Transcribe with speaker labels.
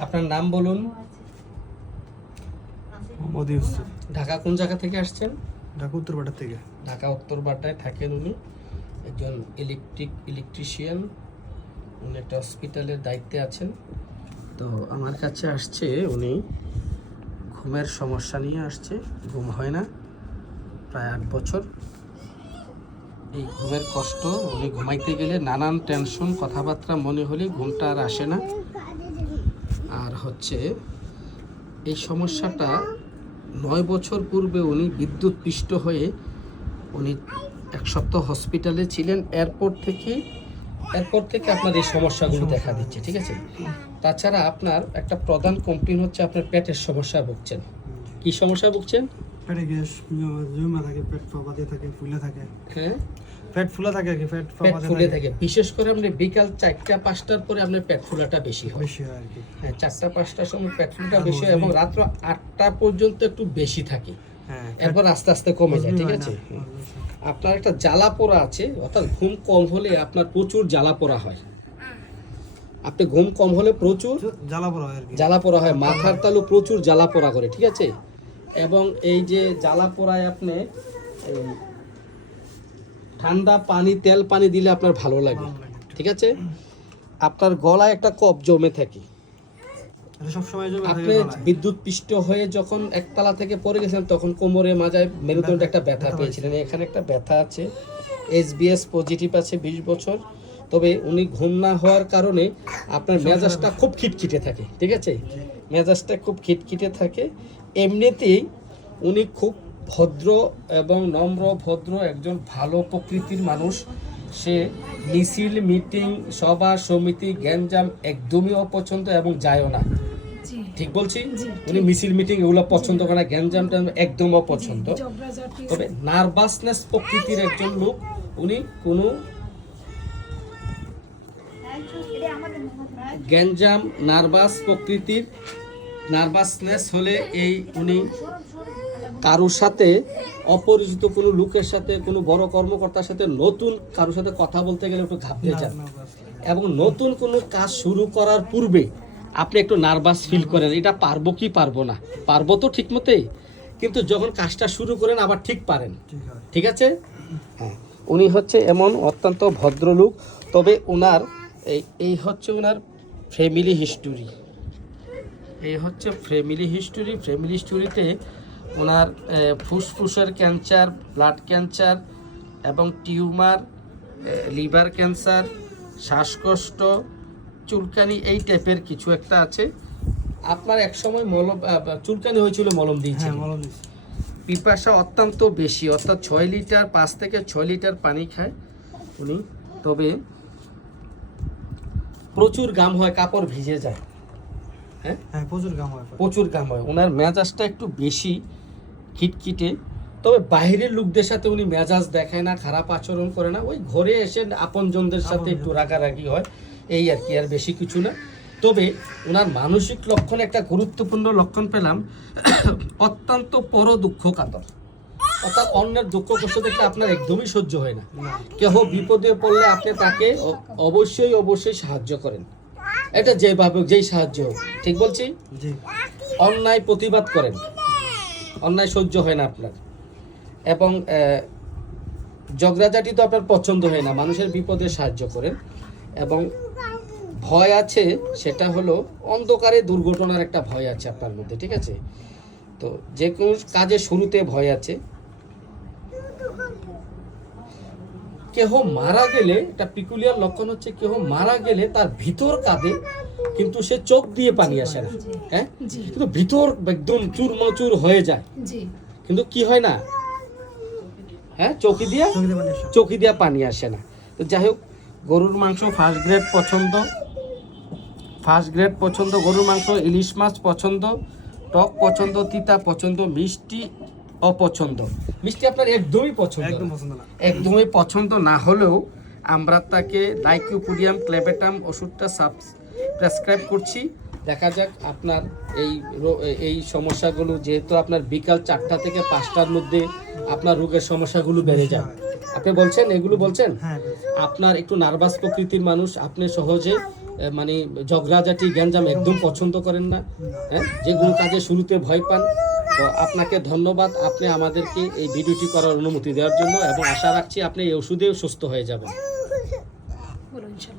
Speaker 1: আপনার নাম বলুন?
Speaker 2: মোহাম্মদ ইউসুফ।
Speaker 1: ঢাকা কোন জায়গা থেকে আসছেন?
Speaker 2: ঢাকা উত্তরপাড়া থেকে।
Speaker 1: ঢাকা উত্তর বাড্ডায় থাকেন উনি। একজন ইলেকট্রিক ইলেকট্রিশিয়ান উনি একটা হসপিটালের দায়িত্বে আছেন। তো আমার কাছে আসছে উনি ঘুমের সমস্যা নিয়ে আসছে। ঘুম হয় না। প্রায় আট বছর। এই ঘুমের কষ্ট উনি ঘুমাইতে গেলে নানান টেনশন কথাবার্তা মনে হলে ঘুমটা আর আসে না। আর হচ্ছে এই সমস্যাটা নয় বছর পূর্বে উনি বিদ্যুৎ পৃষ্ঠ হয়ে উনি এক সপ্তাহ হসপিটালে ছিলেন। এরপর থেকে এরপর থেকে আপনার এই সমস্যাগুলো দেখা দিচ্ছে ঠিক আছে? তাছাড়া আপনার একটা প্রধান কমপ্লেন হচ্ছে আপনার পেটের সমস্যা ভুগছেন। কি সমস্যা ভুগছেন?
Speaker 2: পেটে গ্যাস জমা থাকে পেট ফাঁপাতে থাকে ফুলে থাকে।
Speaker 1: হ্যাঁ?
Speaker 2: পেট ফুলে থাকে কি পেট
Speaker 1: পেট ফুলে
Speaker 2: থাকে।
Speaker 1: বিশেষ করে আপনি বিকাল চারটা পাঁচটার পরে আপনার পেট ফুলাটা বেশি হয়।
Speaker 2: বেশি হয় আর কি।
Speaker 1: হ্যাঁ চারটা পাঁচটার সময় পেট ফুলাটা বেশি হয় এবং রাত্র আটটা পর্যন্ত একটু বেশি থাকে।
Speaker 2: হ্যাঁ
Speaker 1: এরপর আস্তে আস্তে কমে যায় ঠিক আছে? আপনার একটা জ্বালা পোড়া আছে অর্থাৎ ঘুম কম হলে আপনার প্রচুর জ্বালা পোড়া হয়। আপনি ঘুম কম হলে প্রচুর
Speaker 2: জ্বালা পড়া হয়
Speaker 1: জ্বালা পোড়া হয় মাথার তালু প্রচুর জ্বালা পোড়া করে ঠিক আছে? এবং এই যে জ্বালা পোড়ায় আপনি ঠান্ডা পানি তেল পানি দিলে আপনার ভালো লাগে। ঠিক। আছে? আপনার গলায় একটা কপ জমে থাকে। আপনি। বিদ্যুৎ পৃষ্ঠ হয়ে যখন একতলা থেকে পড়ে গেছেন তখন কোমরে মাজায় মেরুদণ্ডে একটা ব্যথা পেয়েছিলেন। এখানে একটা ব্যথা আছে। এসবিএস পজিটিভ আছে বিশ বছর। তবে উনি ঘুম না হওয়ার কারণে আপনার মেজাজটা খুব খিটখিটে থাকে। ঠিক আছে? মেজাজটা খুব খিটখিটে থাকে। এমনিতেই উনি খুব ভদ্র এবং নম্র ভদ্র একজন ভালো প্রকৃতির মানুষ। সে মিছিল মিটিং সভা সমিতি গ্যাঞ্জাম একদমই অপছন্দ এবং যায়ও না। ঠিক বলছি? উনি মিছিল মিটিং এগুলো পছন্দ করে না গ্যাঞ্জাম একদম অপছন্দ। তবে নার্ভাসনেস প্রকৃতির একজন লোক উনি কোনো গ্যাঞ্জাম নার্ভাস প্রকৃতির নার্ভাসনেস হলে এই উনি কারোর সাথে অপরিচিত কোনো লোকের সাথে কোনো বড় কর্মকর্তার সাথে নতুন কারোর সাথে কথা বলতে গেলে একটু ঘাবড়ে যান। এবং নতুন কোনো কাজ শুরু করার পূর্বে আপনি একটু নার্ভাস ফিল করেন এটা পারব কি পারব না? পারব তো ঠিক মতোই কিন্তু যখন কাজটা শুরু করেন আবার ঠিক পারেন।
Speaker 2: ঠিক আছে।
Speaker 1: ঠিক আছে? হ্যাঁ উনি হচ্ছে এমন অত্যন্ত ভদ্রলোক তবে ওনার এই এই হচ্ছে ওনার ফ্যামিলি হিস্টোরি এই হচ্ছে ফ্যামিলি হিস্টোরি ফ্যামিলি হিস্টোরিতে ওনার ফুসফুসের ক্যান্সার ব্লাড ক্যান্সার এবং টিউমার লিভার ক্যান্সার শ্বাসকষ্ট চুলকানি এই টাইপের কিছু একটা আছে। আপনার এক সময় মলম চুলকানি হয়েছিল মলম
Speaker 2: হ্যাঁ
Speaker 1: দিয়েছিল
Speaker 2: ভালো নিছি
Speaker 1: পিপাসা অত্যন্ত বেশি অর্থাৎ ছয় লিটার পাঁচ থেকে ছয় লিটার পানি খায় উনি। তবে প্রচুর গাম হয় কাপড় ভিজে যায়। হ্যাঁ?
Speaker 2: হ্যাঁ প্রচুর কাম হয়।
Speaker 1: প্রচুর হয়। ওনার মেজাজটা একটু বেশি খিটখিটে। তবে বাইরের লোকদের সাথে উনি মেজাজ দেখায় না খারাপ আচরণ করে না। ওই ঘরে এসে আপনজনদের সাথে একটু রাগারাগি হয় এই আর কি আর বেশি কিছু না। তবে ওনার মানসিক লক্ষণ একটা গুরুত্বপূর্ণ লক্ষণ পেলাম। অত্যন্ত পর দুঃখ কাতর অর্থাৎ অন্যের দুঃখ কষ্ট দেখতে আপনার একদমই সহ্য হয় না। কেহ বিপদে পড়লে আপনি তাকে অবশ্যই অবশ্যই সাহায্য করেন। এটা যেভাবে হোক, যেই সাহায্য হোক। ঠিক বলছি? অন্যায় প্রতিবাদ করেন। অন্যায় সহ্য হয় না আপনার। এবং ঝগড়াঝাটি তো আপনার পছন্দ হয় না। মানুষের বিপদে সাহায্য করেন। এবং ভয় আছে সেটা হলো অন্ধকারে দুর্ঘটনার একটা ভয় আছে আপনার মধ্যে ঠিক আছে? তো যে কোনো কাজে শুরুতে ভয় আছে। কেহ মারা গেলে একটা পিকুলিয়ার লক্ষণ হচ্ছে কেহ মারা গেলে তার ভিতর কাঁদে কিন্তু সে চোখ দিয়ে পানি আসে না। হ্যাঁ? কিন্তু ভিতর একদম চুরমাচুর হয়ে যায়। কিন্তু কি হয় না? হ্যাঁ চৌকি দিয়া?
Speaker 2: চোখে পানি
Speaker 1: দিয়া পানি আসে না। তো যাই হোক গরুর মাংস ফার্স্ট গ্রেড পছন্দ। ফার্স্ট গ্রেড পছন্দ গরুর মাংস ইলিশ মাছ পছন্দ টক পছন্দ তিতা পছন্দ মিষ্টি অপছন্দ। মিষ্টি আপনার একদমই পছন্দ
Speaker 2: একদম পছন্দ না।
Speaker 1: একদমই পছন্দ না হলেও আমরা তাকে লাইকিউপুডিয়াম ক্লেবেটাম ওষুধটা সাব প্রেসক্রাইব করছি। দেখা যাক আপনার এই এই সমস্যাগুলো যেহেতু আপনার বিকাল চারটা থেকে পাঁচটার মধ্যে আপনার রোগের সমস্যাগুলো বেড়ে যায়। আপনি বলছেন? এগুলো বলছেন?
Speaker 2: হ্যাঁ
Speaker 1: আপনার একটু নার্ভাস প্রকৃতির মানুষ আপনি সহজে মানে ঝগড়াঝাটি গ্যাঞ্জাম একদম পছন্দ করেন না। হ্যাঁ? যেগুলো কাজে শুরুতে ভয় পান তো আপনাকে ধন্যবাদ, আপনি আমাদেরকে এই ভিডিওটি করার অনুমতি দেওয়ার জন্য এবং আশা রাখছি আপনি এই ওষুধেও সুস্থ হয়ে যাবেন।